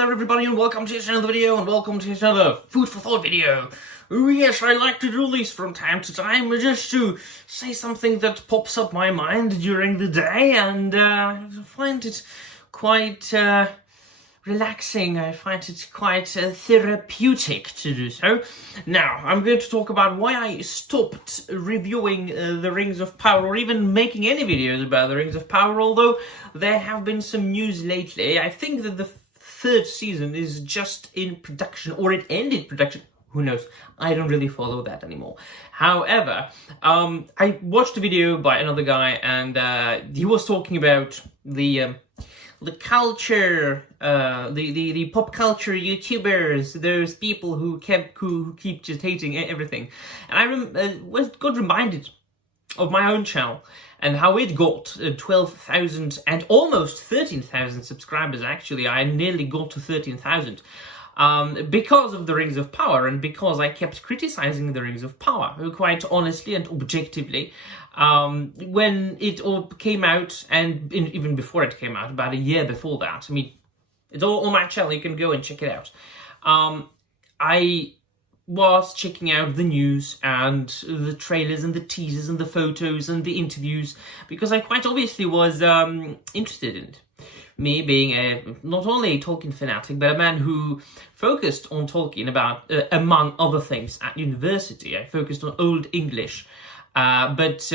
there everybody, and welcome to another video, and welcome to another food for thought video. Oh yes, I like to do these from time to time, just to say something that pops up my mind during the day, and I find it quite relaxing. I find it quite therapeutic to do so. Now, I'm going to talk about why I stopped reviewing the Rings of Power, or even making any videos about the Rings of Power, although there have been some news lately. I think that the third season is just in production, or it ended production. Who knows? I don't really follow that anymore. However, I watched a video by another guy, and he was talking about the culture, the pop culture YouTubers, those people who keep just hating everything. And I got reminded of my own channel and how it got 12,000 and almost 13,000 subscribers. Actually, I nearly got to 13,000 because of the Rings of Power, and because I kept criticizing the Rings of Power, quite honestly and objectively. When it all came out, and even before it came out, about a year before that. I mean, it's all on my channel, you can go and check it out. I was checking out the news and the trailers and the teasers and the photos and the interviews, because I quite obviously was interested in it. Me being not only a Tolkien fanatic, but a man who focused on Tolkien about, among other things, at university. I focused on Old English. But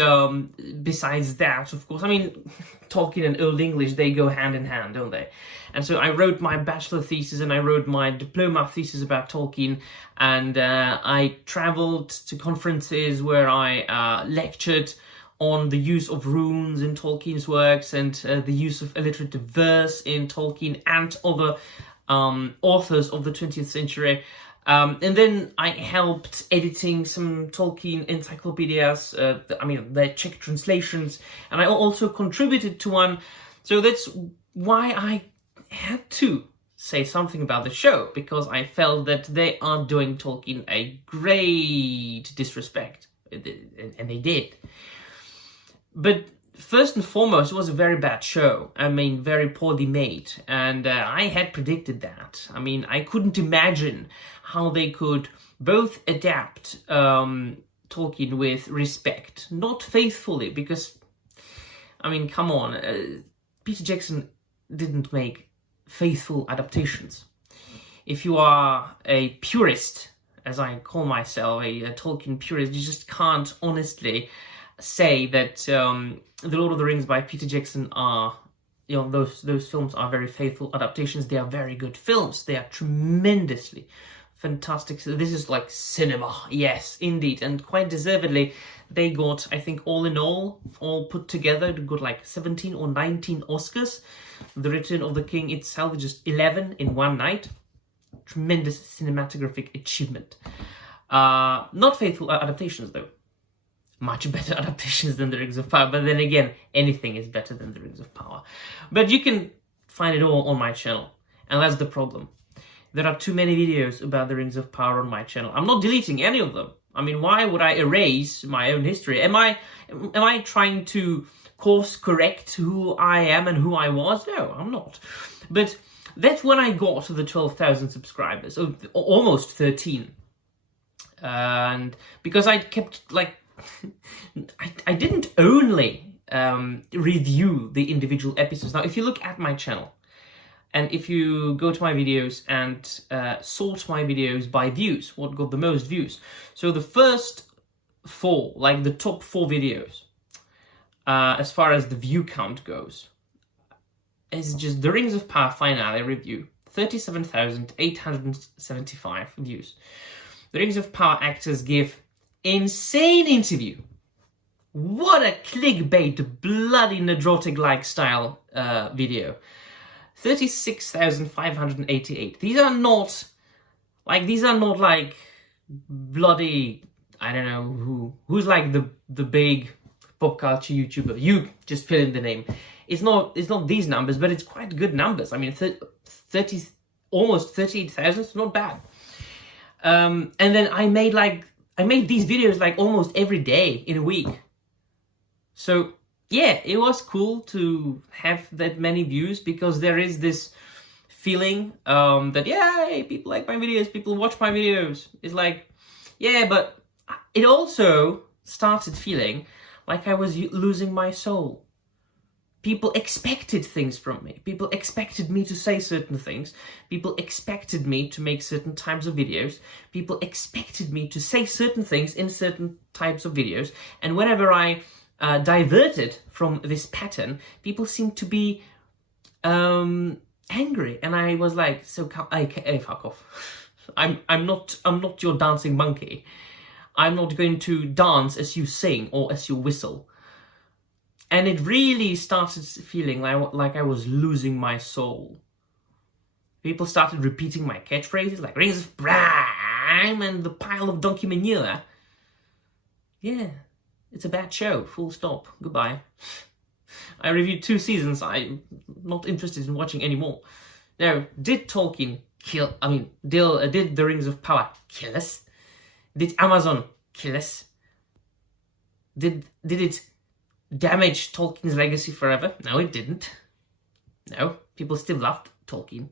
besides that, of course, I mean, Tolkien and Old English, they go hand in hand, don't they? And so I wrote my bachelor thesis and I wrote my diploma thesis about Tolkien, and I traveled to conferences where I lectured on the use of runes in Tolkien's works, and the use of alliterative verse in Tolkien and other authors of the 20th century. And then I helped editing some Tolkien encyclopedias, their Czech translations, and I also contributed to one. So that's why I had to say something about the show, because I felt that they are doing Tolkien a great disrespect, and they did. But first and foremost, it was a very bad show. I mean, very poorly made. And I had predicted that. I mean, I couldn't imagine how they could both adapt Tolkien with respect, not faithfully, because, I mean, come on, Peter Jackson didn't make faithful adaptations. If you are a purist, as I call myself, a Tolkien purist, you just can't honestly say that The Lord of the Rings by Peter Jackson are, you know, those films are very faithful adaptations. They are very good films. They are tremendously fantastic. So this is like cinema, yes, indeed, and quite deservedly. They got, I think, all in all put together, they got like 17 or 19 Oscars. The Return of the King itself, just 11 in one night. Tremendous cinematographic achievement. Not faithful adaptations, though. Much better adaptations than the Rings of Power, but then again, anything is better than the Rings of Power. But you can find it all on my channel, and that's the problem. There are too many videos about the Rings of Power on my channel. I'm not deleting any of them. I mean, why would I erase my own history? Am I trying to course correct who I am and who I was? No, I'm not. But that's when I got to the 12,000 subscribers, so almost 13. And because I kept, like, I didn't only review the individual episodes. Now, if you look at my channel, and if you go to my videos and sort my videos by views, what got the most views? So the first four, like the top 4 videos, as far as the view count goes, is just the Rings of Power finale review, 37,875 views. The Rings of Power actors give insane interview. What a clickbait, bloody Nedrotic-like style video. 36,588. These are not like bloody, I don't know who's like the big pop culture YouTuber. You just fill in the name. It's not these numbers, but it's quite good numbers. I mean, almost 38,000. It's not bad. And then I made these videos like almost every day in a week. So yeah, it was cool to have that many views, because there is this feeling that, yeah, people like my videos, people watch my videos. It's like, yeah, but it also started feeling like I was losing my soul. People expected things from me. People expected me to say certain things. People expected me to make certain types of videos. People expected me to say certain things in certain types of videos. And whenever I diverted from this pattern, people seemed to be angry. And I was like, so hey, fuck off. I'm not your dancing monkey. I'm not going to dance as you sing or as you whistle. And it really started feeling like I was losing my soul. People started repeating my catchphrases like Rings of Prime and the pile of donkey manure. Yeah, it's a bad show, full stop, goodbye. I reviewed 2 seasons, I'm not interested in watching anymore. Now, did Tolkien did the Rings of Power kill us? Did Amazon kill us? Did it damage Tolkien's legacy forever? No, it didn't. No, people still loved Tolkien.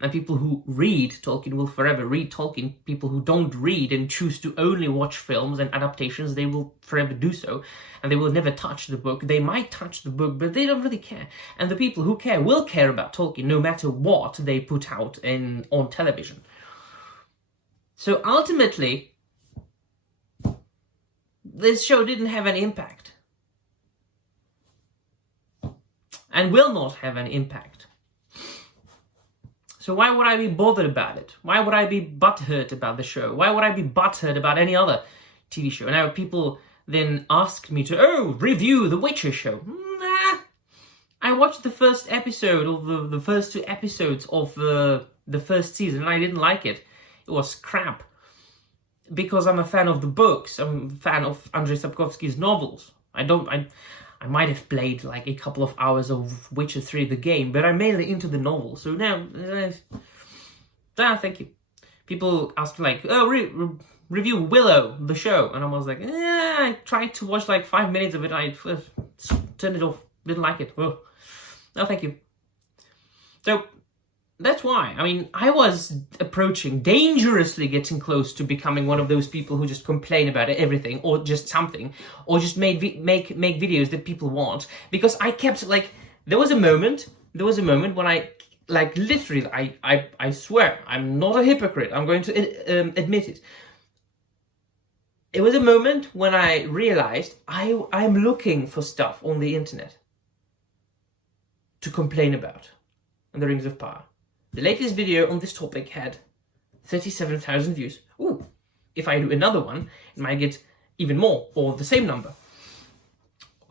And people who read Tolkien will forever read Tolkien. People who don't read and choose to only watch films and adaptations, they will forever do so. And they will never touch the book. They might touch the book, but they don't really care. And the people who care will care about Tolkien no matter what they put out on television. So ultimately, this show didn't have any impact. And will not have an impact. So why would I be bothered about it? Why would I be butthurt about the show? Why would I be butthurt about any other TV show? Now people then ask me to, review The Witcher show. Nah. I watched the first episode of the first 2 episodes of the first season and I didn't like it. It was crap. Because I'm a fan of the books. I'm a fan of Andrzej Sapkowski's novels. I might have played like a couple of hours of Witcher 3, the game, but I'm mainly into the novel. So now, thank you. People asked like, review Willow, the show. And I was like, I tried to watch like 5 minutes of it. I turned it off, didn't like it. Oh. No, thank you. So that's why. I mean, I was dangerously getting close to becoming one of those people who just complain about everything or just something, or just make videos that people want. Because I kept like, there was a moment when I like literally, I swear, I'm not a hypocrite. I'm going to admit it. It was a moment when I realized I'm looking for stuff on the internet to complain about in the Rings of Power. The latest video on this topic had 37,000 views. Ooh, if I do another one, it might get even more, or the same number.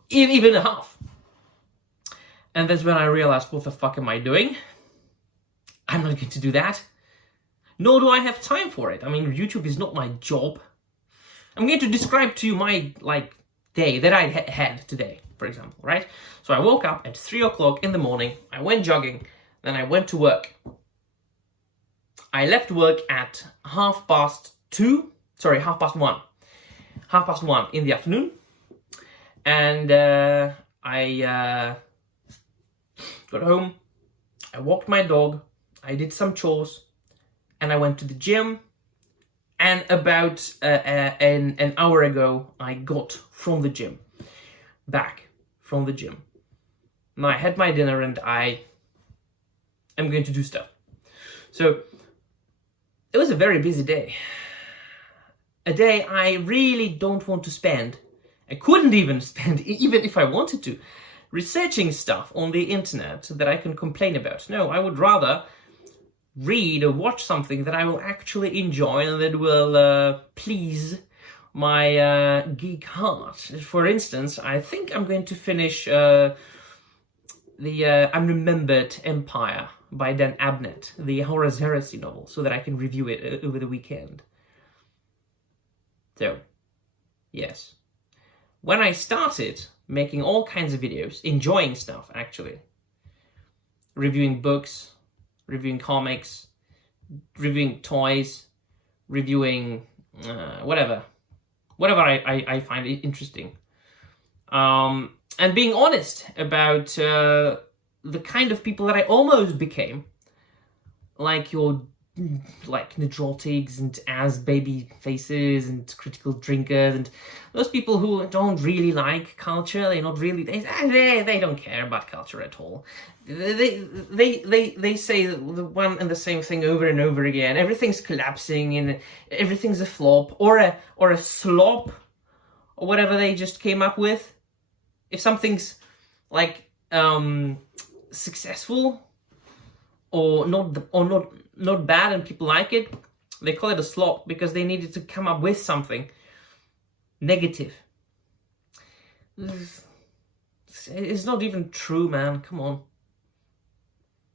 Even a half. And that's when I realized, what the fuck am I doing? I'm not going to do that. Nor do I have time for it. I mean, YouTube is not my job. I'm going to describe to you my, day that I had today, for example, right? So I woke up at 3 o'clock in the morning, I went jogging, then I went to work. I left work at 1:30 in the afternoon. And I got home, I walked my dog, I did some chores, and I went to the gym. And about an hour ago, I got from the gym, back from the gym. Now I had my dinner and I am going to do stuff. So it was a very busy day. A day I really don't want to spend. I couldn't even spend, even if I wanted to, researching stuff on the internet that I can complain about. No, I would rather read or watch something that I will actually enjoy and that will please my geek heart. For instance, I think I'm going to finish the Unremembered Empire by Dan Abnett, the Horus Heresy novel, so that I can review it over the weekend. So, yes. When I started making all kinds of videos, enjoying stuff actually, reviewing books, reviewing comics, reviewing toys, reviewing whatever I find interesting. And being honest about the kind of people that I almost became like your neurotics and as baby faces and critical drinkers and those people who don't really like culture. They're not really, they don't care about culture at all. They say the one and the same thing over and over again. Everything's collapsing and everything's a flop or a slop or whatever they just came up with. If something's like successful or not bad and people like it, they call it a slop because they needed to come up with something negative. It's not even true, man. Come on.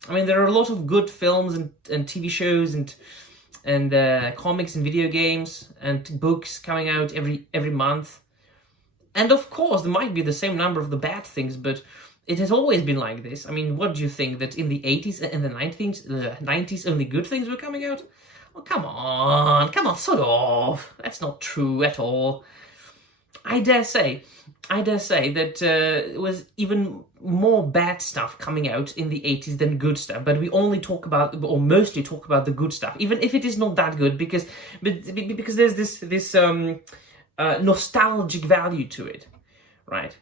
I mean, there are a lot of good films and TV shows and comics and video games and books coming out every month. And of course, there might be the same number of the bad things, but it has always been like this. I mean, what do you think? That in the 80s and the 90s only good things were coming out? Oh, come on, sort of. That's not true at all. I dare say that it was even more bad stuff coming out in the 80s than good stuff, but we only talk about, or mostly talk about the good stuff, even if it is not that good, because there's this nostalgic value to it, right?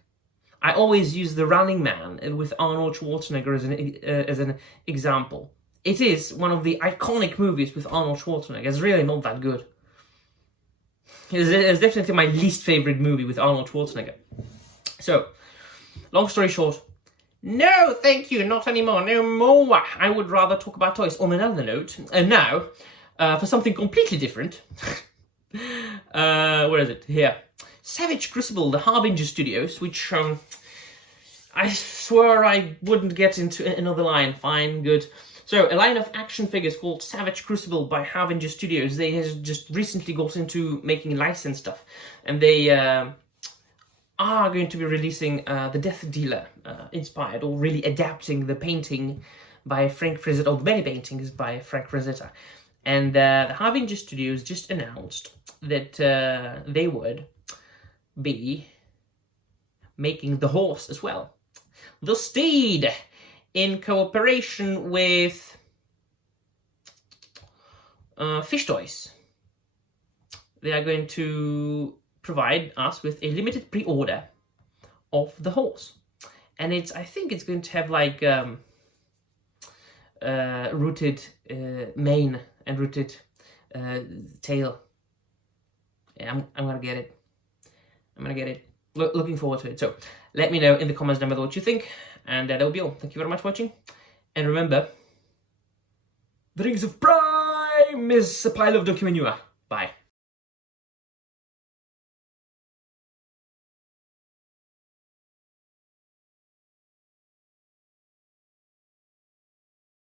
I always use The Running Man with Arnold Schwarzenegger as an example. It is one of the iconic movies with Arnold Schwarzenegger. It's really not that good. It's definitely my least favorite movie with Arnold Schwarzenegger. So, long story short, no, thank you, not anymore, no more. I would rather talk about toys. On another note, and now, for something completely different, where is it? Here. Savage Crucible, the Harbinger Studios, which I swear I wouldn't get into another line. Fine, good. So, a line of action figures called Savage Crucible by Harbinger Studios. They has just recently got into making licensed stuff, and they are going to be releasing the Death Dealer inspired, or really adapting the painting by Frank Frazetta, or the many paintings by Frank Frazetta. And the Harbinger Studios just announced that they would be making the horse as well. The Steed, in cooperation with Fish Toys. They are going to provide us with a limited pre-order of the horse. And I think it's going to have like rooted mane and rooted tail. Yeah, I'm gonna get it. Looking forward to it. So let me know in the comments down below what you think, and that will be all. Thank you very much for watching, and remember, the Rings of Prime is a pile of documentua. Bye.